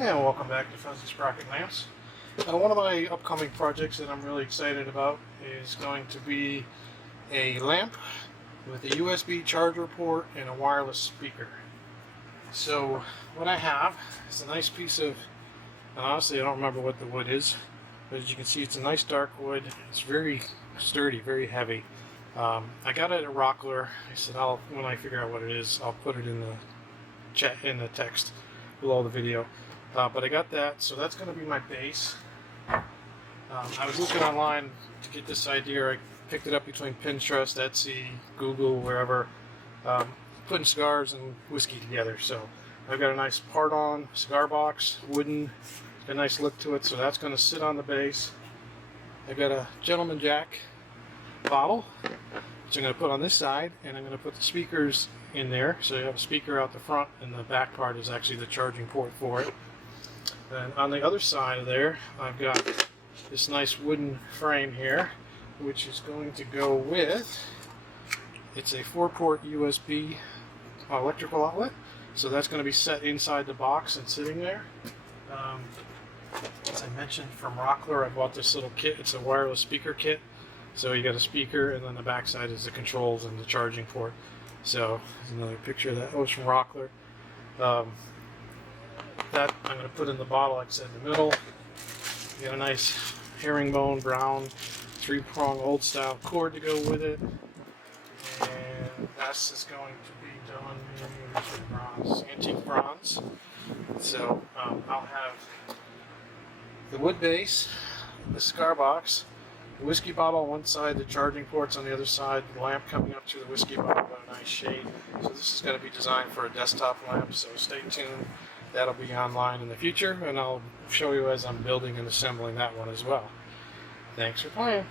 And welcome back to FuzzySprocket Lamps. One of my upcoming projects that I'm really excited about is going to be a lamp with a USB charger port and a wireless speaker. So what I have is a nice piece of, and honestly I don't remember what the wood is, but as you can see it's a nice dark wood. It's very sturdy, very heavy. I got it at Rockler. I said when I figure out what it is, I'll put it in the chat, in the text below the video. But I got that, so that's going to be my base. I was looking online to get this idea. I picked it up between Pinterest, Etsy, Google, wherever, putting cigars and whiskey together. So I've got a nice part-on cigar box, wooden, got a nice look to it, so that's going to sit on the base. I've got a Gentleman Jack bottle, which I'm going to put on this side, and I'm going to put the speakers in there. So you have a speaker out the front, and the back part is actually the charging port for it. And on the other side of there, I've got this nice wooden frame here, which is going to go with, it's a 4-port USB electrical outlet. So that's going to be set inside the box and sitting there. As I mentioned, from Rockler, I bought this little kit. It's a wireless speaker kit. So you got a speaker, and then the back side is the controls and the charging port. So there's another picture of that. Oh, it's from Rockler. That I'm going to put in the bottle, like I said, in the middle. You got a nice herringbone brown 3-prong old style cord to go with it. And this is going to be done in bronze, antique bronze. So I'll have the wood base, the cigar box, the whiskey bottle on one side, the charging ports on the other side, the lamp coming up to the whiskey bottle in a nice shade. So this is going to be designed for a desktop lamp, so stay tuned. That'll be online in the future, and I'll show you as I'm building and assembling that one as well. Thanks for playing.